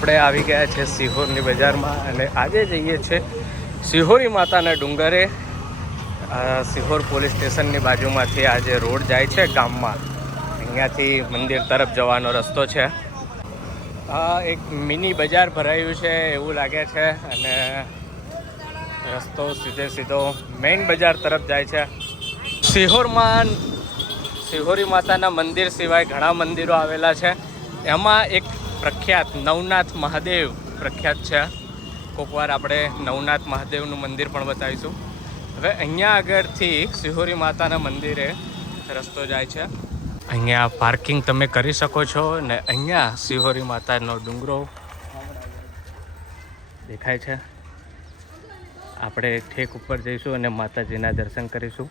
આપણે આવી ગયા છે સિહોરની બજારમાં અને આજે જઈએ છીએ સિહોરી માતાના ડુંગરે. સિહોર પોલીસ સ્ટેશનની બાજુમાંથી આજે રોડ જાય છે ગામમાં. અહીંયાથી મંદિર તરફ જવાનો રસ્તો છે. એક મિની બજાર ભરાયું છે એવું લાગે છે અને રસ્તો સીધે સીધો મેઇન બજાર તરફ જાય છે. સિહોરમાં, સિહોરી માતાના મંદિર સિવાય ઘણા મંદિરો આવેલા છે. એમાં એક પ્રખ્યાત નવનાથ મહાદેવ પ્રખ્યાત છે. કોઈક વાર આપણે નવનાથ મહાદેવનું મંદિર પણ બતાવીશું. હવે અહીંયા આગળથી સિહોરી માતાના મંદિરે રસ્તો જાય છે. અહીંયા પાર્કિંગ તમે કરી શકો છો ને અહીંયા સિહોરી માતાનો ડુંગરો દેખાય છે. આપણે ઠેક ઉપર જઈશું અને માતાજીના દર્શન કરીશું.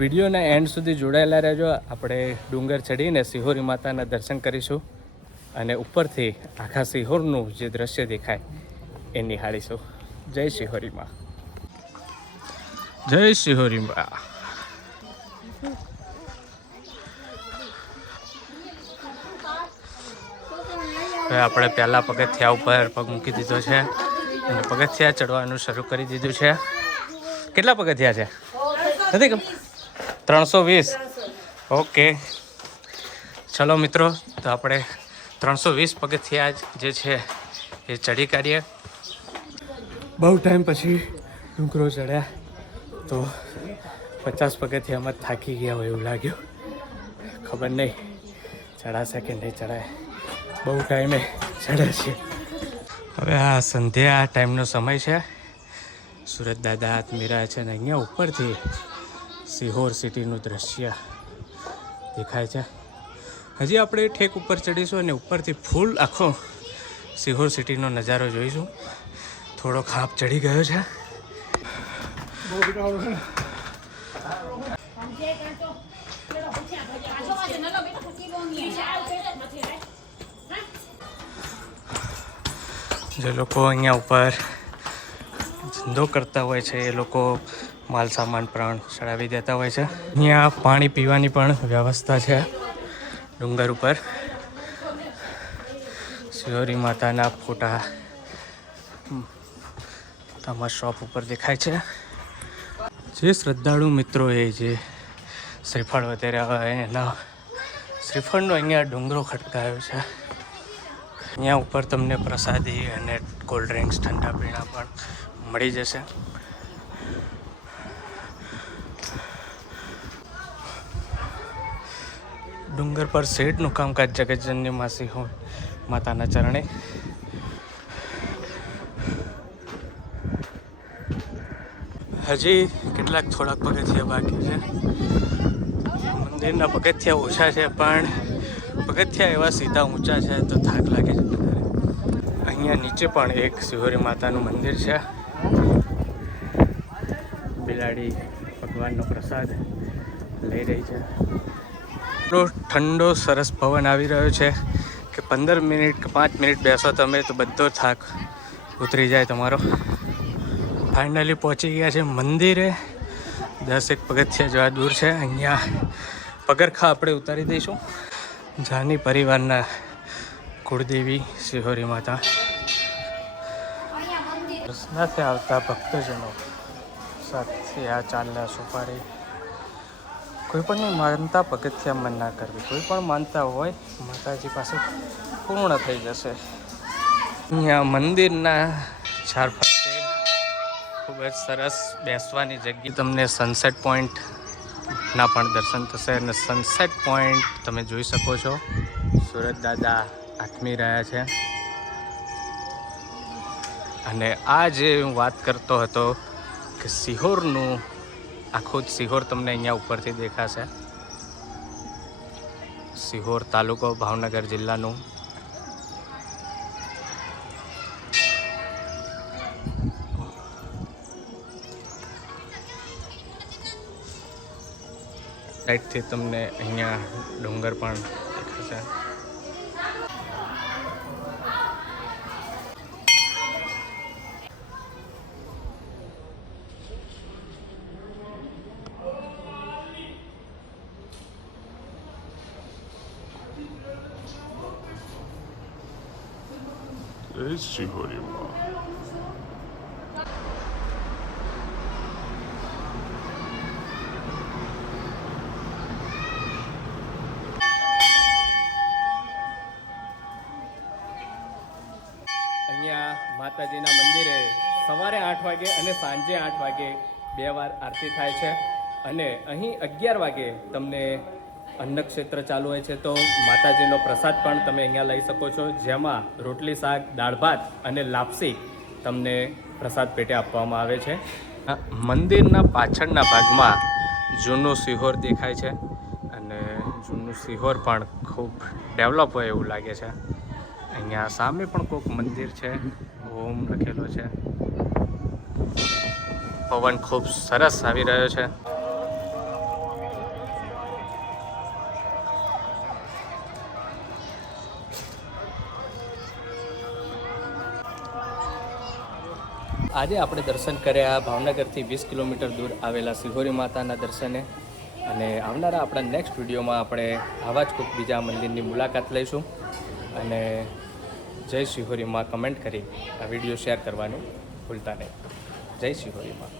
વિડીયોના એન્ડ સુધી જોડાયેલા રહેજો. આપણે ડુંગર ચડીને સિહોરી માતાના દર્શન કરીશું. અને ઉપરથી આખા સિહોરનું જે દ્રશ્ય દેખાય, એ નિહાળીશું. જય શિહોરીમાં. જય શિહોરીમાં. હવે આપણે પહેલાં પગથિયા ઉપર પગ મૂકી દીધો છે. અને પગથિયા ચડવાનું શરૂ કરી દીધું છે. કેટલા પગથિયા છે? નથી કેમ ત્રણસો વીસ. ઓકે. ચલો મિત્રો, તો આપણે ત્રણસો વીસ પગથિયા જે છે એ ચડી કાઢીએ. બહુ ટાઈમ પછી ડુંગરો ચડ્યા તો પચાસ પગથિયામાં થાકી ગયા હોય એવું લાગ્યું. ખબર નહીં ચડાશે કે નહીં ચડાય. બહુ ટાઈમે ચડે છે. હવે આ સંધ્યા ટાઈમનો સમય છે. સુરત દાદા હાથ મીરા છે ને અહીંયા ઉપરથી સિહોર સિટીનું દ્રશ્ય દેખાય છે. હજી આપણે ઠેક ઉપર ચડીશું અને ઉપરથી ફૂલ આખો સિહોર સિટીનો નજારો જોઈશું. થોડો ખાપ ચડી ગયો છે. જે લોકો અહીંયા ઉપર ધંધો કરતા હોય છે, એ લોકો માલ સામાન પ્રાણ ચડાવી દેતા હોય છે. અહીંયા પાણી પીવાની પણ વ્યવસ્થા છે. ડુંગર ઉપર. શિવરી માતાના ફોટા તમારા શોપ ઉપર દેખાય છે. જે શ્રદ્ધાળુ મિત્રો એ જે શ્રીફળ વધારે હોય એના શ્રીફળનો અહીંયા ડુંગરો ખટકાયો છે. અહીંયા ઉપર તમને પ્રસાદી અને કોલ્ડ ડ્રિંક્સ ઠંડા પીણા પણ મળી જશે. ડુંગર પર શેઠનું કામકાજ જગતજન્ય માસી હોય માતાના ચરણે. હજી કેટલાક થોડાક પગથિયા બાકી છે. મંદિરના પગથિયા ઓછા છે, પણ પગથિયા એવા સીધા ઊંચા છે, તો થાક લાગે છે અહીંયા નીચે પણ એક શિહોરી માતાનું મંદિર છે. બિલાડી ભગવાનનો પ્રસાદ લઈ રહી છે. એટલો ઠંડો સરસ પવન આવી રહ્યો છે કે પંદર મિનિટ કે પાંચ મિનિટ બેસો તમે તો બધો થાક ઉતરી જાય તમારો. ફાઇનલી પહોંચી ગયા છે મંદિરે. દસ એક પગથિયા જવા દૂર છે, અહીંયા પગરખા આપણે ઉતારી દઈશું. જાની પરિવારના કુળદેવી શિહોરી માતા. રસનાથી આવતા ભક્તજનો સાથે આ ચાલના સુપારી કોઈ પણની માનતા પગથિયા મન ના કરવી. કોઈ પણ માનતા હોય, માતાજી પાસે પૂર્ણ થઈ જશે. અહીંયા મંદિરના ચાર ફરતે ખૂબ જ સરસ બેસવાની જગ્યા. તમને સનસેટ પોઈન્ટ ના પણ દર્શન થશે અને સનસેટ પોઈન્ટ તમે જોઈ શકો છો. સુરત દાદા આથમી રહ્યા છે. અને આ જે હું વાત કરતો હતો કે સિહોરનું આખું જ સિહોર તમને અહીંયા ઉપરથી દેખાશે. સિહોર તાલુકો ભાવનગર જિલ્લાનું. સાઈડથી તમને અહીંયા ડુંગર પણ દેખાશે. જય શિહોરી અહીંયા માતાજીના મંદિરે સવારે આઠ વાગે અને સાંજે આઠ વાગે બે વાર આરતી થાય છે. અને અહીં અગિયાર વાગે તમને અન્નક્ષેત્ર ચાલુ હોય છે, તો માતાજીનો પ્રસાદ પણ તમે અહીંયા લઈ શકો છો. જેમાં રોટલી, શાક, દાળ, ભાત અને લાપસી તમને પ્રસાદ પેટે આપવામાં આવે છે. મંદિરના પાછળના ભાગમાં જૂનું સિહોર દેખાય છે અને જૂનું સિહોર પણ ખૂબ ડેવલપ હોય એવું લાગે છે. અહીંયા સામે પણ કોઈક મંદિર છે ઓમ લખેલો છે. પવન ખૂબ સરસ આવી રહ્યો છે. આજે આપણે દર્શન કર્યા ભાવનગરથી વીસ કિલોમીટર દૂર આવેલા સિહોરી માતાના દર્શને. અને આવનારા આપણા નેક્સ્ટ વિડીયોમાં આપણે આવા જ કોઈક બીજા મંદિરની મુલાકાત લઈશું. અને જય શિહોરીમાં કમેન્ટ કરી આ વીડિયો શેર કરવાનું ભૂલતા નહીં. જય શિહોરીમાં